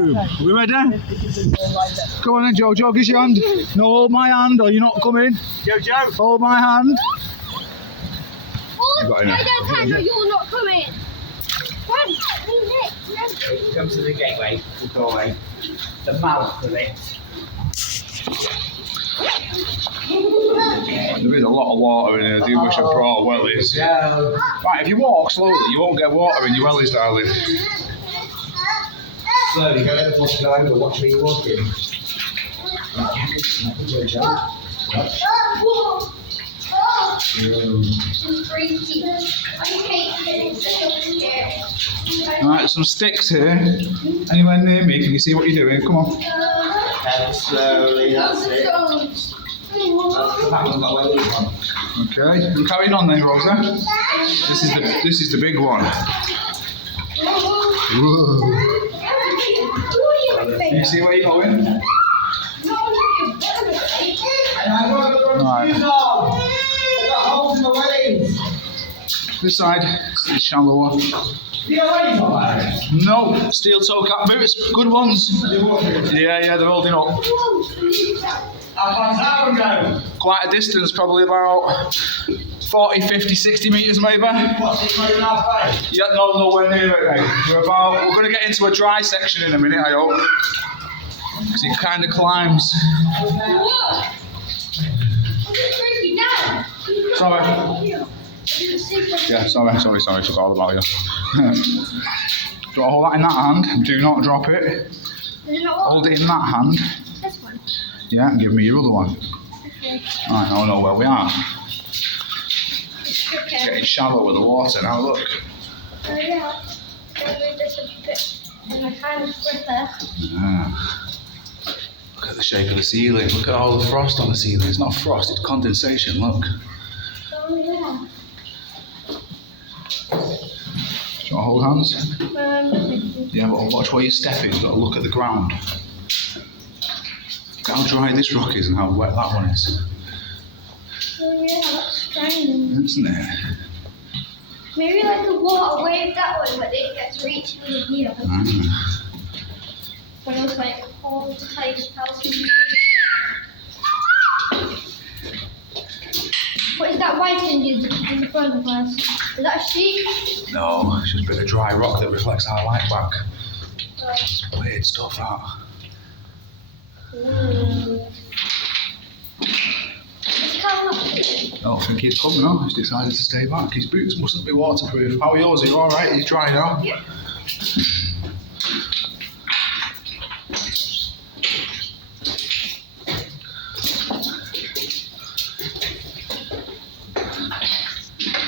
boom. Are we ready? Come on then, Jojo, give us your hand. No, hold my hand or you're not coming. Jojo. Hold my hand. Hold my dad's hand or you're not coming. Come to the gateway, the doorway, the mouth of it. There is a lot of water in here. I do wish I brought wellies. Go. Right, if you walk slowly, you won't get water in your wellies, darling. Slowly, don't let the water go over. Watch where you're walking. Jojo. Right, some sticks here. Anywhere near me, can you see what you're doing? Come on. Slowly, that's it. That one's got where this one. Okay, I'm carrying on then, Rosa. This is the big one. Whoa. Can you see where you're going? Right. Holes in the wellies. This side is shallower. No, steel toe cap boots, good ones. Yeah, they're holding up. How far does that one go? Quite a distance, probably about 40, 50, 60 metres maybe. What's it going halfway? Yeah, no, nowhere near it, mate. We're going to get into a dry section in a minute, I hope. Because it kind of climbs. Sorry. Yeah, sorry, forgot all about you. Do I hold that in that hand? Do not drop it. Hold it in that hand. This one. Yeah, and give me your other one. Okay. Right, now I know where we are. Okay. Getting shallow with the water now, look. Oh yeah. This a bit in the kind of gripper. Yeah. Look at the shape of the ceiling. Look at all the frost on the ceiling. It's not frost, it's condensation, look. Oh yeah. Do you want to hold hands? Okay. Yeah, but watch where you're stepping. You've got to look at the ground. Look how dry this rock is and how wet that one is. Oh yeah, that's strange. Isn't it? Maybe like the water waved that way, but it gets reaching in here. But it was like all the tight house. What is that white in the front of us? Is that a sheep? No, it's just a bit of dry rock that reflects our light back. It's weird stuff, that. It's coming up. I don't think he's coming now. He's decided to stay back. His boots mustn't be waterproof. How are yours? Are you alright? He's dry now? Yeah.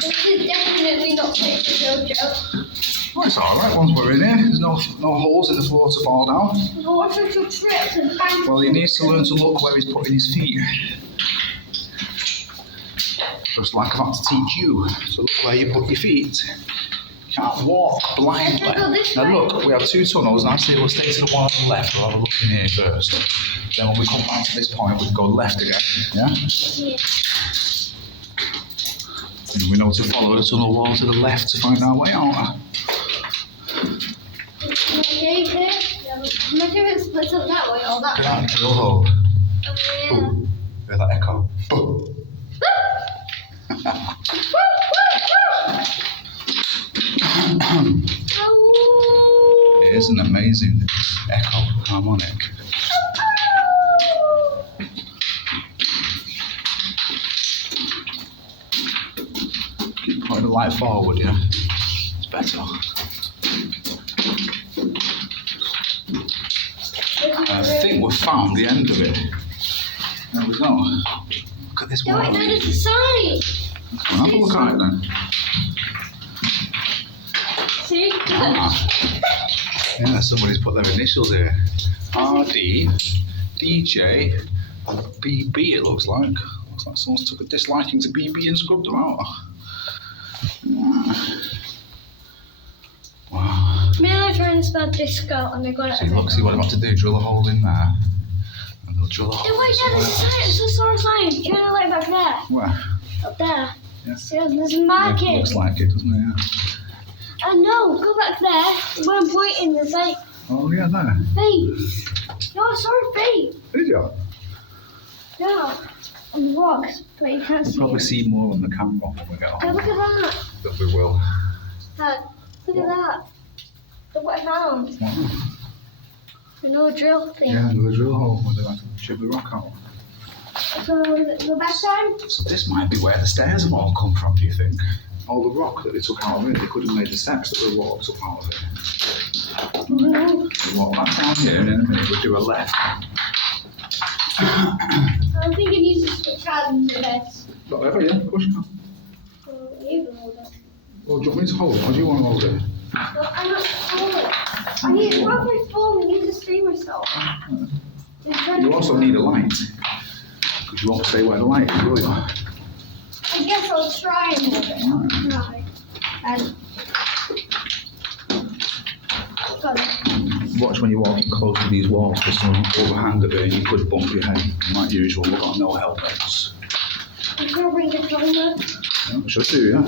This is definitely not safe for Jojo. Oh, it's alright once we're in here. There's no holes in the floor to fall down. But what if he trips and bangs? Well, he needs to learn to look where he's putting his feet. Just like I've had to teach you to look where you put your feet. You can't walk blindly. Now look, we have two tunnels, and I say we'll stay to the one on the left rather than looking here first. Then when we come back to this point, we can go left again. Yeah? Yeah. And we know to follow the tunnel wall to the left to find our way out. Okay, there. Imagine if it splits up that way or that way. Yeah, drill hole. Oh, yeah. Boom. Hear that echo? Boom. It is an amazing echo harmonic. Keep putting the light forward, yeah? It's better. I think we've found the end of it. There we go. Look at this No, wall. wait, no, there's a sign. Have a look at it then. See? Ah. Yeah, somebody's put their initials here. RD, DJ, BB it looks like. Looks like someone's took a disliking to BB and scrubbed them out. Wow. Maybe they're trying to spell disco and they got it. See, look, see what I'm about to do. Drill a hole in there. And they'll drill a Oh, hole wait, yeah, somewhere there's a sign. else. There's a sort of sign. You know, like back there. Where? Up there. Yeah. See, there's a Yeah, marking. looks like it, doesn't it? Yeah. I know. Go back there. Where I'm pointing, there's like Oh yeah, there. Face. No, I saw her face. Did you? Yeah. On the rocks, but you can't We'll see probably it. see more when we come off when we get Yeah, on. look at that. But we will. Dad, look at that. Look what I found. Wow. Another drill thing. Yeah, the drill hole where they like to chip the rock out. So, the best time? So this might be where the stairs have all come from, do you think? All the rock that they took out of it, they could have made the steps that we walked up out of it. No. We walk back down here and in a minute we'll do a left. I'm thinking you should switch hands to this. Whatever, yeah, of course you can. So, you can hold it. Well, do you want me to hold it or do you want to hold it? No, I'm not holding it. I need to grab my phone. I need to save myself. You also need a light. Because you won't say where the light is, will you? I guess I'll try and hold it. Right. And. Got it. Watch when you're walking close to these walls, there's some overhang a bit and you could bump your head. Like usual, we've got no helmets. I'm gonna bring the phone up. Yeah, should do, yeah.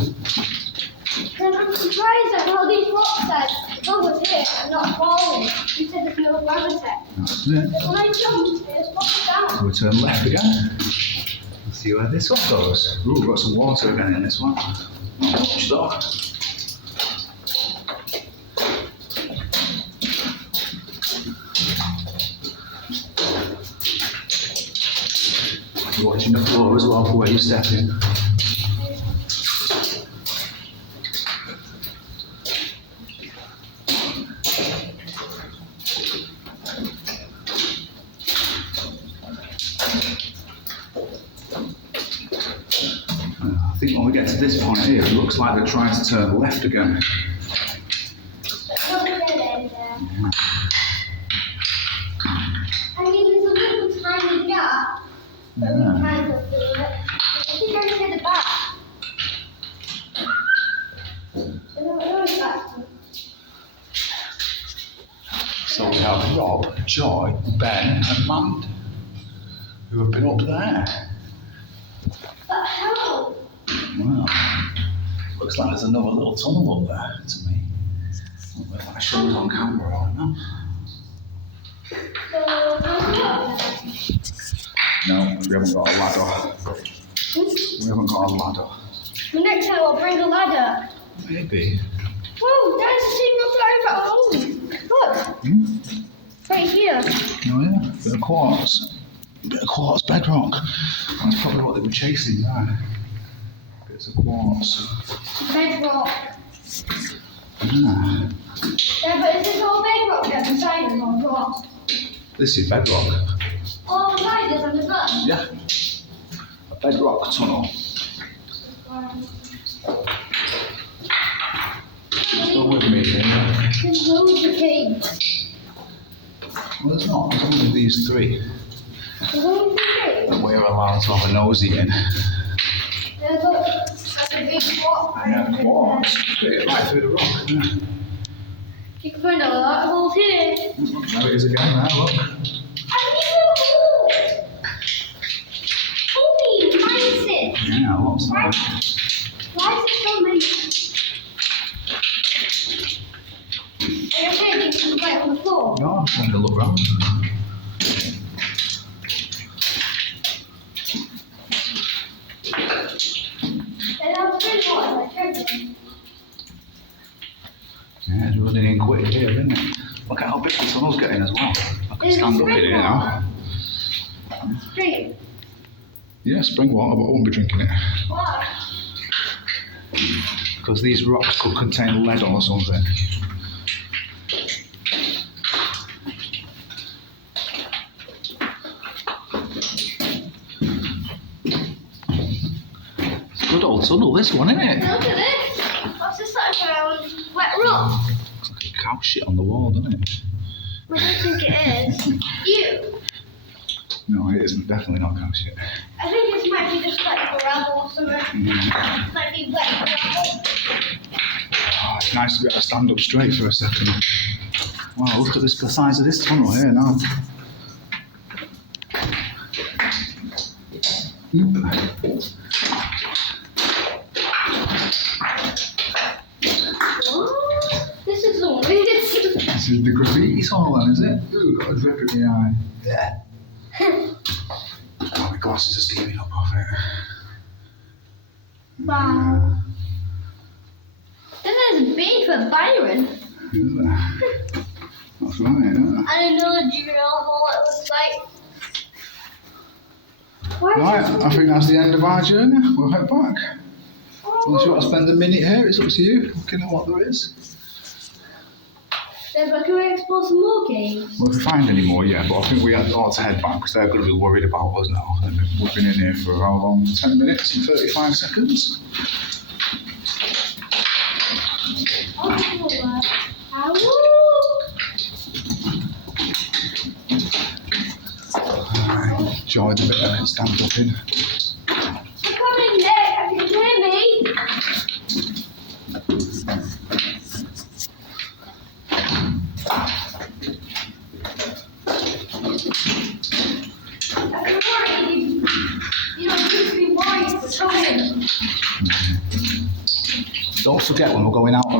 Then I'm surprised at how these rocks said, if I was here, I'm not falling. You said there's no gravity. That's it. But when I jumped, it was down. So we turn left again. Let's see where this one goes. Ooh, we've got some water again in this one. Not much though. You're watching the floor as well for where you're stepping. I think when we get to this point here, it looks like they're trying to turn left again. I mean, there's a little tiny gap, but we can't go through it. I think I can hit the back. I don't know exactly. So we have Rob, Joy, Ben and Mand, who have been up there. But how? Well, looks like there's another little tunnel up there to me. I don't know if I show us on camera or not. So, how? No, we haven't got a ladder. We haven't got a ladder. The next time I'll bring a ladder. Maybe. Whoa, that's the signal drive at home. Look, right here. Oh yeah, bit of quartz. Bit of quartz bedrock. That's probably what they were chasing there. Bits of quartz. Bedrock. Yeah. Yeah, but is this all bedrock then? The side is on rock. This is bedrock. All the side is on the front. Yeah. A bedrock tunnel. Still with me here. There's loads of caves. Well, there's not. There's only these three There's only three. that we're allowed to have a nosy in. There's a big rock. Yeah, quartz. Fit right through the rock. Yeah. You can find a lot of holes here. There it is again there, look. I need a hole. Holy mice. Yeah, lots Why there. is it so many? Are you okay? You can right on the floor. No, I'm trying to look round. And I'll spin water like everything. Yeah, it's running in quick here, isn't it? Look at how big the tunnel's getting as well. I can There's stand up in spring it now. water. Spring. Yeah, spring water, but I won't be drinking it. Why? Because these rocks could contain lead or something. It's a good old tunnel, this one, isn't it? Look at this. What's this like around wet rock? Looks like a cow shit on the wall, doesn't it? I don't think it is. You. No, it isn't. Definitely not cow shit. I think this might be just like gravel or something. Might be wet gravel. Oh, it's nice to be able to stand up straight for a second. Wow, look at this, the size of this tunnel here now. This is the weird. This is the graffiti Ooh, got a drip in the eye. Yeah. Oh, my glasses are steaming up off it. Wow. This is big for Byron. Yeah. That's right, yeah. I don't know, do you know what it looks like? Right, I think that's the end of our journey. We'll head back. Unless you want to spend a minute here, it's up to you, looking at what there is. Then but can we explore some more caves? Well, if we find any more, yeah, but I think we ought to head back because they're going to be worried about us now. And we've been in here for how long? 10 minutes and 35 seconds. Enjoy the bit and stand up in. I'm coming next, can you hear me? I'm worried. You don't need to be worried for coming. Don't forget when we're going out